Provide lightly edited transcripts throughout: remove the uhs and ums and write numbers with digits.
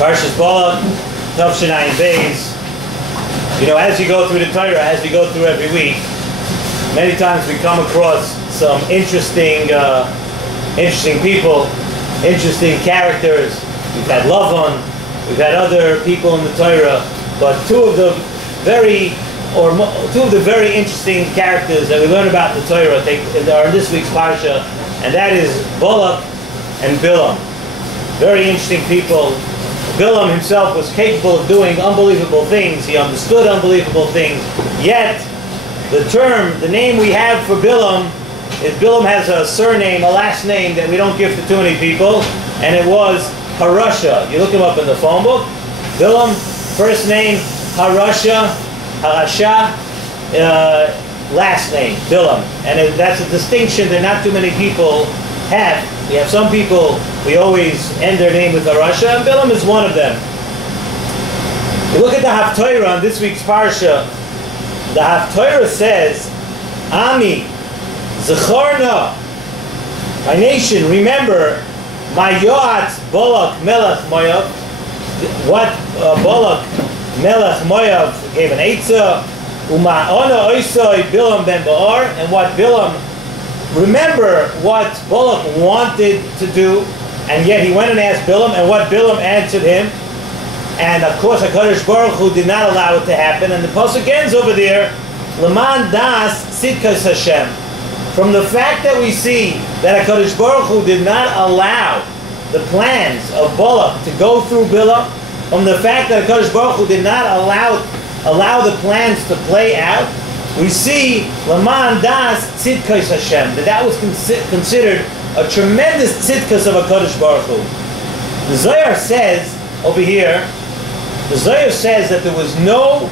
Parshas Bolok, Tavshinayim Beis. You know, as you go through the Torah, as we go through every week, many times we come across some interesting people, interesting characters. We've had Lavan, we've had other people in the Torah, but two of the very interesting characters that we learn about in the Torah are in this week's Parsha, and that is Bolok and Bilam. Very interesting people. Bilam himself was capable of doing unbelievable things. He understood unbelievable things. Yet, the name we have for Bilam is, Bilam has a surname, a last name that we don't give to too many people, and it was Harasha. You look him up in the phone book. Bilam, first name, Harasha, last name, Bilam. And that's a distinction that not too many people have. We have some people, we always end their name with Harasha, and Bilam is one of them. You look at the Haftorah on this week's Parsha. The Haftorah says, Ami, Zechorna, my nation, remember, my Yoat Bolok Melech Moav, what Bolok Melech Moav gave an Eitzah, Uma'ona Oisoi Bilam ben Ba'ar, and what Bilam, remember what Bolok wanted to do, and yet he went and asked Bilam, and what Bilam answered him. And of course, HaKadosh Baruch Hu did not allow it to happen. And the pasuk ends over there, Leman das Tzidkas Hashem. From the fact that we see that HaKadosh Baruch Hu did not allow the plans of Bolok to go through Bilam, from the fact that HaKadosh Baruch Hu did not allow the plans to play out, we see Leman das Tzidkas Hashem, that was considered a tremendous tzidkas of HaKadosh Baruch Hu. The Zohar says over here, the Zohar says that there was no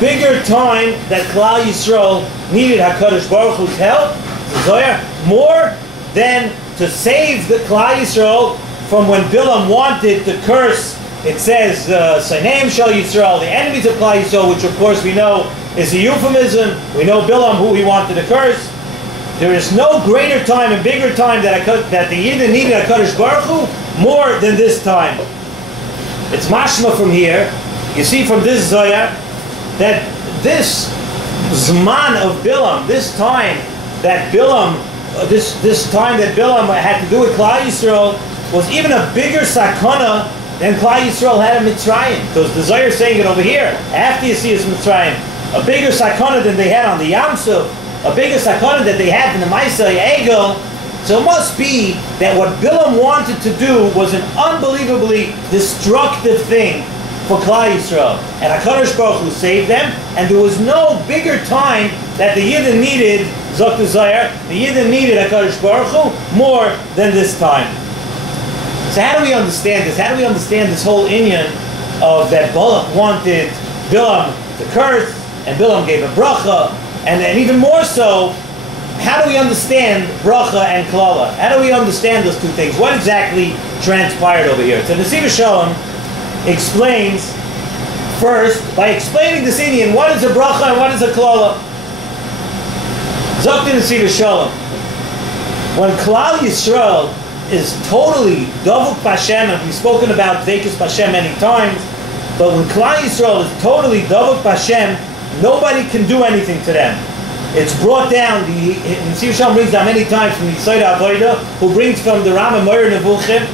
bigger time that Klal Yisrael needed HaKadosh Baruch Hu's help, the Zohar, more than to save the Klal Yisrael from when Bilam wanted to curse. It says, Saneim Shal Yisrael, the enemies of Klal Yisrael, which of course we know is a euphemism. We know Bilam, who he wanted to curse. There is no greater time and bigger time that the Yidden needed HaKadosh Baruch Hu more than this time. It's mashma from here. You see from this Zohar that this Zman of Bilam, this time that Bilam had to do with Klal Yisrael, was even a bigger sakana than Klal Yisrael had in Mitzrayim. Because the Zohar is saying it over here, after you see it's Mitzrayim, a bigger sakana than they had on the Yam Suf, a bigger sakana that they had in the Maaseh Egel. So it must be that what Bilam wanted to do was an unbelievably destructive thing for Klal Yisrael. And HaKadosh Baruch Hu saved them, and there was no bigger time that the Yidden needed, Zok the Zohar, the Yidden needed HaKadosh Baruch Hu more than this time. So how do we understand this? How do we understand this whole inyan of that Bolok wanted Bilam to curse, and Bilam gave a bracha, and even more so, how do we understand bracha and klala? How do we understand those two things? What exactly transpired over here? So Nesivas Shalom explains first by explaining this inyan, what is a bracha and what is a klala. Zok the Nesivas Shalom. When Klal Yisrael is totally davuk b'Hashem, and we've spoken about Dveikus b'Hashem many times, but when Klal Yisrael is totally davuk b'Hashem, nobody can do anything to them. It's brought down, the Nesivas Shalom brings down many times from the Yisod Avodah, who brings from the Rama Moyer Nevuchim,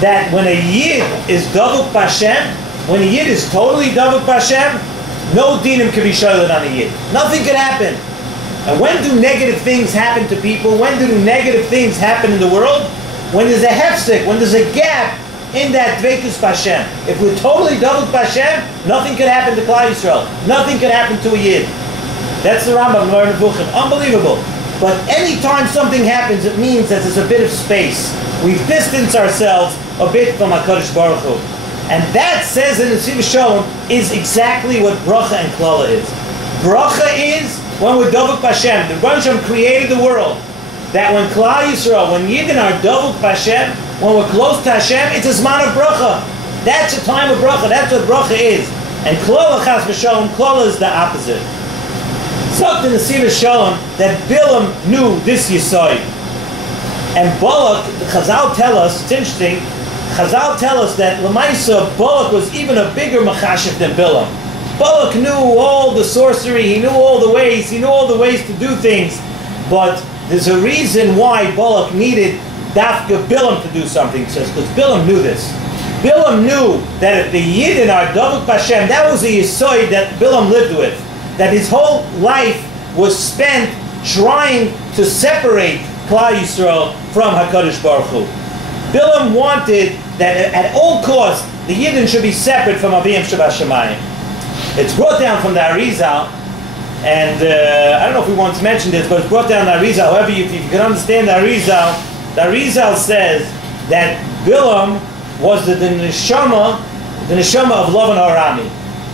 that when a Yid is davuk b'Hashem, when a Yid is totally davuk b'Hashem, no dinim can be shoyled on a Yid. Nothing can happen. And when do negative things happen to people? When do negative things happen in the world? When there's a hefsek, when there's a gap in that Dveikus b'Hashem. If we're totally davuk b'Hashem, nothing could happen to Klal Yisrael. Nothing could happen to a Yid. That's the Rambam, Moyer Nevuchim. Unbelievable. But any time something happens, it means that there's a bit of space. We've distanced ourselves a bit from HaKadosh Baruch Hu. And that, says in Nesivas Shalom, is exactly what bracha and klala is. Bracha is when we're davuk b'Hashem. The Rebbeinu Shalom created the world. That when Klal Yisrael, when Yidden are davuk b'Hashem, when we're close to Hashem, it's a zman of bracha. That's a time of bracha. That's what bracha is. And klala, chas v'shalom, klala is the opposite. Zok the Nesivas Shalom that Bilam knew this Yisod. And Bolok, the Chazal tell us, it's interesting, Chazal tell us that Lamaisa, Bolok was even a bigger machashiv than Bilam. Bolok knew all the sorcery, he knew all the ways, to do things, but there's a reason why Bolok needed Dafka Bilam to do something, it says, because Bilam knew this. Bilam knew that if the Yidden are Davuk Hashem, that was the Yisoid that Bilam lived with, that his whole life was spent trying to separate Klal Yisrael from HaKadosh Baruch Hu. Bilam wanted that at all costs the Yidden should be separate from Aviyam Shabbat It's brought down from the Arizal, and I don't know if we once mentioned this, but it's brought down in the Arizal. However, if you can understand the Arizal says that Bilam was the neshama of Lavan Arami.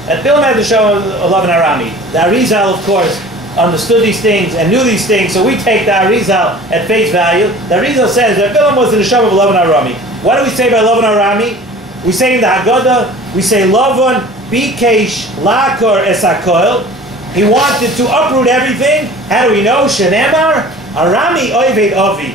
That Bilam had the neshama of Lavan Arami. The Arizal, of course, understood these things and knew these things, so we take the Arizal at face value. The Arizal says that Bilam was the neshama of Lavan Arami. What do we say by Lavan Arami? We say in the Haggadah, we say Lavan Bikesh Lakor Esakoil. He wanted to uproot everything. How do we know? Shenemar Arami Oived Avi.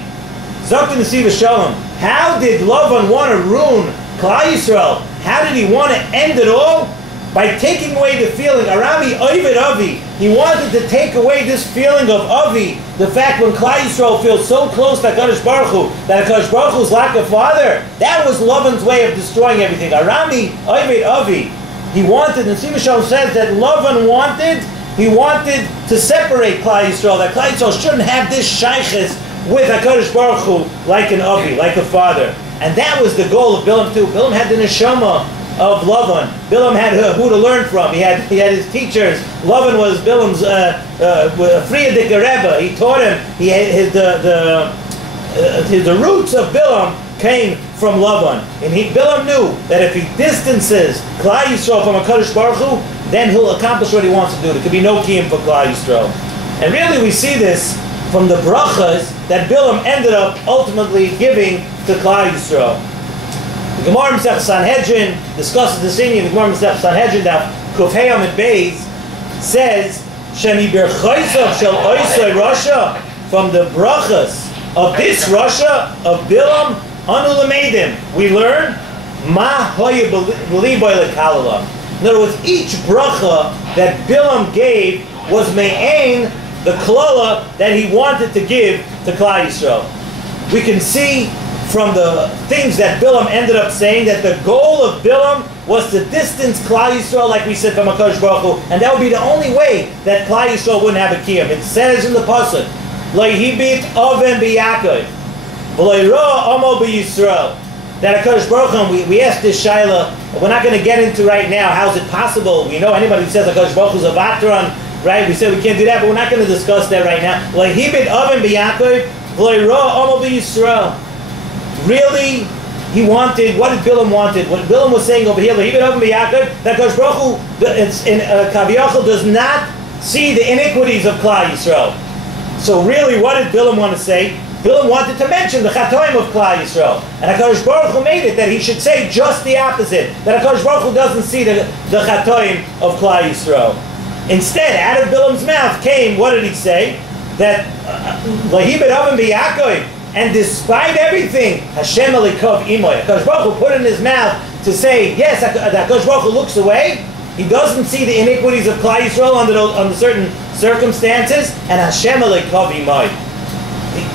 Zok Nesivas Shalom. How did Lavan want to ruin Klal Yisrael? How did he want to end it all? By taking away the feeling, Arami Oived Avi. He wanted to take away this feeling of Avi, the fact when Klal Yisrael feels so close to HaKadosh Baruch Hu, that HaKadosh Baruch Hu's like a father. That was Lavan's way of destroying everything. Arami Oived Avi. He wanted, and Nesivas Shalom says that Lavan wanted to separate Klal Yisrael, that Klal Yisrael shouldn't have this shaykhis with HaKadosh Baruch Hu like an Avi, like a father. And that was the goal of Bilam too. Bilam had the neshama of Lavan. Bilam had who to learn from. He had his teachers. Lavan was Bilam's Friedik Rebbe. He taught him. He had the roots of Bilam came from Lavan. And Bilam knew that if he distances Klal Yisrael from HaKadosh Baruch Hu, then he'll accomplish what he wants to do. There could be no kiyum for Klal Yisrael. And really we see this from the brachas that Bilam ended up ultimately giving to Klal Yisrael. The Gemara Masech Sanhedrin discusses this in the Gemara Masech Sanhedrin that Kufhei Amid Beis says Shemi Berchaisav Shel Oisai Rasha, from the brachas of this Rasha of Bilam Anu Lamedim we learn Ma Hoya B'Liboy Lekalalam. In other words, each bracha that Bilam gave was me'ain the klala that he wanted to give to Klal Yisrael. We can see from the things that Bilam ended up saying that the goal of Bilam was to distance Klal Yisrael, like we said, from HaKadosh Baruch Hu, and that would be the only way that Klal Yisrael wouldn't have a kiyum. It says in the pasuk, Lo hibit oven b'Yakov, v'lo ra amo b'Yisrael. That HaKadosh Baruch Hu, we asked this shaila, we're not going to get into right now, how is it possible? We know anybody who says HaKadosh Baruch Hu is a vatran, right? We said we can't do that, but we're not going to discuss that right now. Lo hibit oven b'Yakov, v'lo ra amo b'Yisrael. Really, he wanted, what did Bilam wanted? What Bilam was saying over here, that Kosh Baruch Hu Kaviyachal does not see the iniquities of Klal Yisrael. So really, what did Bilam want to say? Bilam wanted to mention the chatoim of Klal Yisrael. And HaKadosh Baruch Hu made it that he should say just the opposite, that HaKadosh Baruch Hu doesn't see the chatoim of Klal Yisrael. Instead, out of Bilam's mouth came, what did he say? That Lahibet Avim B'Yakov, and despite everything, Hashem Elikov Imoy, HaKadosh Baruch Hu put in his mouth to say, yes, HaKadosh Baruch Hu looks away, he doesn't see the iniquities of Klal Yisrael under certain circumstances, and Hashem Elikov Imoy.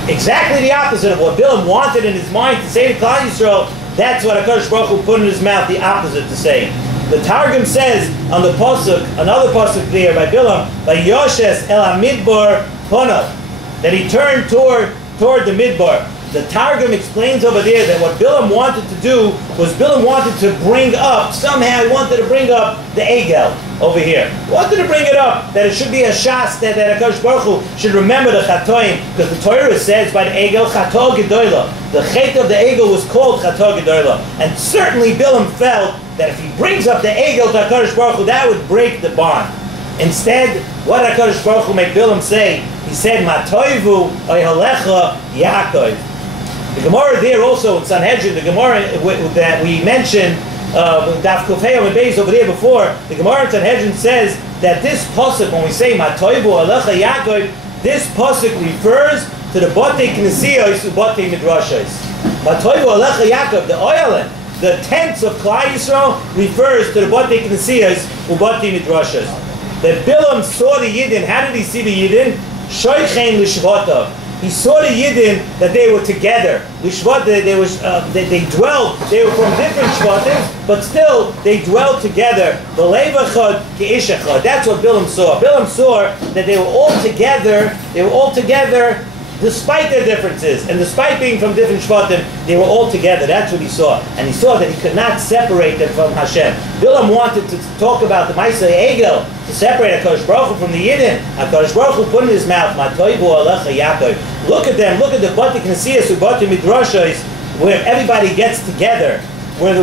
Exactly the opposite of what Bilam wanted in his mind to say to Klal Yisrael, that's what HaKadosh Baruch Hu put in his mouth, the opposite to say. The Targum says on the pasuk, another pasuk there by Bilam, by Yoshes El HaMidbar Ponav, that he turned toward the Midbar. The Targum explains over there that what Bilam wanted to do was Bilam wanted to bring up, somehow he wanted to bring up the Egel over here. He wanted to bring it up, that it should be a shas, that HaKadosh Baruch Hu should remember the Chatoim, because the Torah says by the Egel, Chato Gedoyla. The Chet of the Egel was called Chato Gedoyla. And certainly Bilam felt that if he brings up the Egel to HaKadosh Baruch Hu, that would break the bond. Instead, what HaKadosh Baruch Hu made Bilam say? He said, Matoivu oyhalecha Yaakov. The Gemara there also in Sanhedrin, the Gemara that we mentioned, Daf Kufei and Beis over there before, the Gemara in Sanhedrin says that this pasuk, when we say Matoivu oyhalecha Yaakov, this pasuk refers to the Batei Knesiyos and Batei Midrashos. Matoivu oyhalecha Yaakov, the oilen, the tents of Klal Yisrael refers to the Batei Knesias Ubatei Midrashas. That Bilam saw the Yidden. How did he see the Yidden? Shoichein Lishvata. He saw the Yidden that they were together. Lishvata, they dwelled. They were from different shvatim, but still they dwelled together. V'levachad ke'ishachad. That's what Bilam saw. Bilam saw that they were all together. They were all together. Despite their differences, and despite being from different shvatim, they were all together. That's what he saw. And he saw that he could not separate them from Hashem. Bilam wanted to talk about the Maaseh Egel, to separate HaKadosh Baruch Hu from the Yidden. HaKadosh Baruch Hu put in his mouth, Matoivu Alecha Yaakov. Look at them, look at the Batei Knesias, Ubatei Midrashos, where everybody gets together. Where in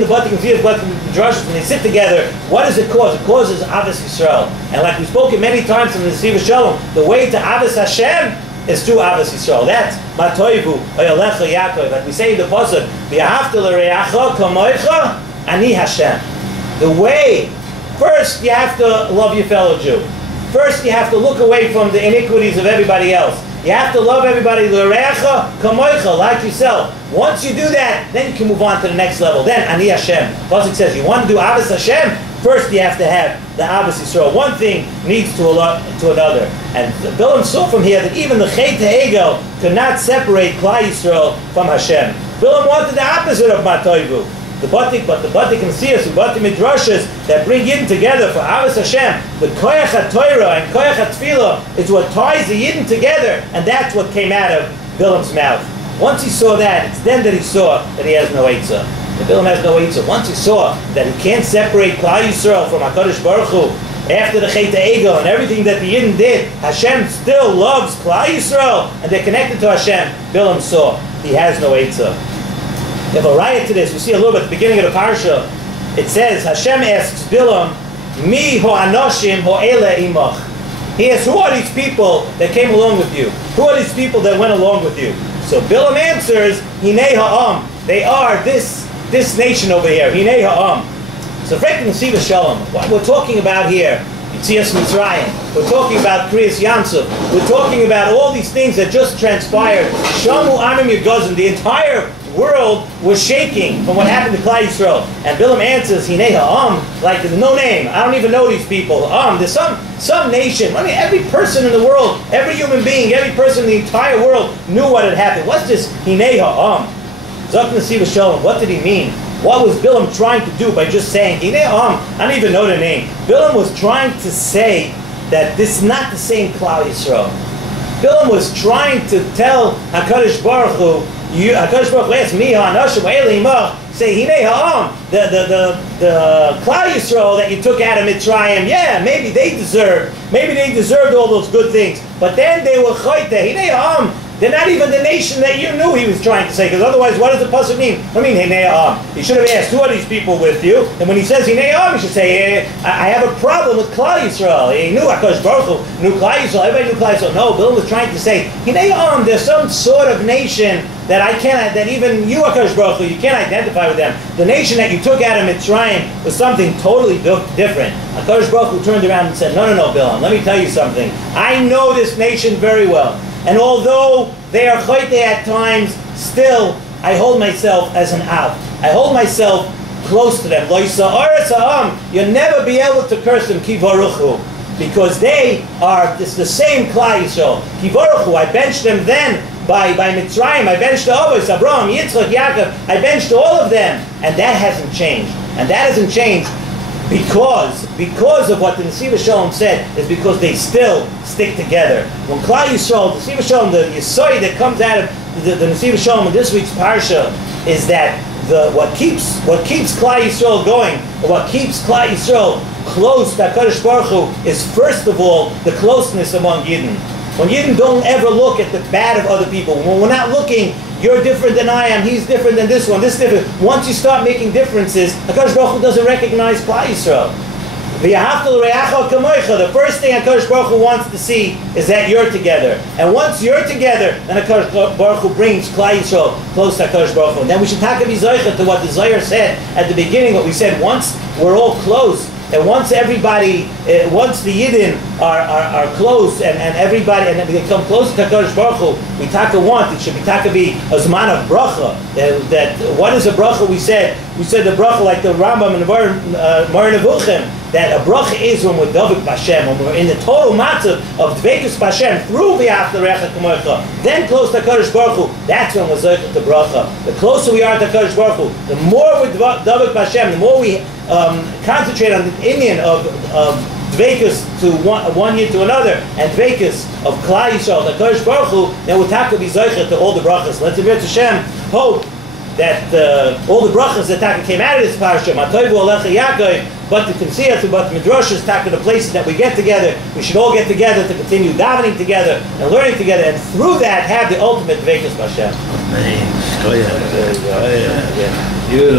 the Batei Knesias, Batei Midrashos, when they sit together, what does it cause? It causes Avos Yisrael. And like we've spoken many times in the Nesivas Shalom, the way to Avos Hashem is through Avos Yisrael. That's Matoivu Alecha Yaakov. Like we say in the Pasuk, V'ahavta l'reacha kamoicha ani Hashem. The way, first you have to love your fellow Jew. First you have to look away from the iniquities of everybody else. You have to love everybody, l'reacha kamoicha, like yourself. Once you do that, then you can move on to the next level. Then ani Hashem. Pasuk says, you want to do Avos Hashem? First you have to have the Avos Yisrael. One thing leads to another. And Bilam saw from here that even the Chet HaEgel could not separate Klal Yisrael from Hashem. Bilam wanted the opposite of Matoivu. The Batei Knesias, the Batei Midrashas that bring Yidden together for Avos Hashem, the Koyach HaTorah and Koyach HaTfilah is what ties the Yidden together, and that's what came out of Bilam's mouth. Once he saw that, it's then that he saw that he has no Eitzah. That Bilam has no Eitzah. Once he saw that he can't separate Klal Yisrael from HaKadosh Baruch Hu, after the Chet HaEgel and everything that the Yidden did, Hashem still loves Klal Yisrael, and they're connected to Hashem. Bilam saw he has no Eitzah. You have a riot to this. We see a little bit at the beginning of the parsha. It says, Hashem asks Bilam, Mi ho anoshim ho ele imach. He asks, who are these people that came along with you? Who are these people that went along with you? So Bilam answers, Hinei ha'am. They are this nation over here. Hinei ha'am. So Frek Nesivas Shalom, what we're talking about here, Yitzias Mitzrayim. We're talking about Kriyas Yamsuf. We're talking about all these things that just transpired. Shamu Anim Yagozim. The entire world was shaking from what happened to Klal Yisrael. And Bilam answers, Hinei ha'am, like there's no name. I don't even know these people. There's some nation. I mean, every person in the world, every human being, every person in the entire world knew what had happened. What's this Hinei ha'am? Zok Nesivas Shalom, what did he mean? What was Bilam trying to do by just saying, Hinei ha'am? I don't even know the name. Bilam was trying to say that this is not the same Klal Yisrael. Bilam was trying to tell HaKadosh Baruch Hu, HaKadosh Baruch Hu asks me, Ha'anashim Ha'ele Imach, say, Hinei ha'am, the Klal Yisrael that you took out of Mitzrayim, yeah, maybe they deserved all those good things, but then they were chayte, Hinei ha'am, they're not even the nation that you knew he was trying to say, because otherwise, what does the pasuk mean? I mean, Hinei ha'am. He should have asked, who are these people with you? And when he says Hinei ha'am, he should say, I have a problem with Klal Yisrael. He knew HaKadosh Baruch Hu, knew Klal Yisrael, everybody knew Klal Yisrael. No, Bilam was trying to say, Hinei ha'am, there's some sort of nation that even you, HaKadosh Baruch Hu, you can't identify with them. The nation that you took out of Mitzrayim was something totally different. HaKadosh Baruch Hu turned around and said, no, Bilam, let me tell you something. I know this nation very well. And although they are chayte at times, still I hold myself as an av. I hold myself close to them. Lo yisa'aretz ha'am. You'll never be able to curse them, ki baruch hu, because they are the same Klal Yisrael. Ki baruch hu. I benched them then by Mitzrayim. I benched the Avos, Abraham, Yitzchak, Yaakov. I benched all of them, and that hasn't changed. And that hasn't changed because of what the Nesivas Shalom said, is because they still stick together. When Klal Yisrael, the Nesivas Shalom, the Yesod that comes out of the Nesivas Shalom in this week's parsha is that what keeps Klal Yisrael going, what keeps Klal Yisrael close to HaKadosh Baruch Hu is first of all the closeness among Yidden. When Yidden don't ever look at the bad of other people, when we're not looking, you're different than I am, he's different than this one, this is different. Once you start making differences, HaKadosh Baruch Hu doesn't recognize Klal Yisrael. The first thing HaKadosh Baruch Hu wants to see is that you're together. And once you're together, then HaKadosh Baruch Hu brings Klal Yisrael close to HaKadosh Baruch Hu. And then we should talk about Zaycha to what the Zayar said at the beginning, what we said, once we're all close, And once everybody, once the Yidden are close and everybody, and they come close to HaKadosh Baruch Hu, we taka want, it should be taka be a zman of bracha. That what is a bracha? We said the bracha like the Rambam and the Moreh Nevuchim, that a bracha is when we're Davik B'Hashem, when we're in the total matzav of Dveikus B'Hashem through V'After Recha Kamocha, then close to HaKadosh Baruch Hu, that's when we're Zocheh to bracha. The closer we are to HaKadosh Baruch Hu, the more we're Davik B'Hashem, the more we concentrate on the Indian of Dveikus to one year to another, and Dveikus of Klal Yisrael, the HaKadosh Baruch Hu, then we're taka be Zocheh to all the brachas. Let's Hashem hope that all the brachas that taka came out of this parsha, Matoivu Alecha Yaakov, but the Kensiyah, but the Midrashas, taka the places that we get together, we should all get together to continue davening together and learning together, and through that have the ultimate Dveikus B'Hashem. Amen.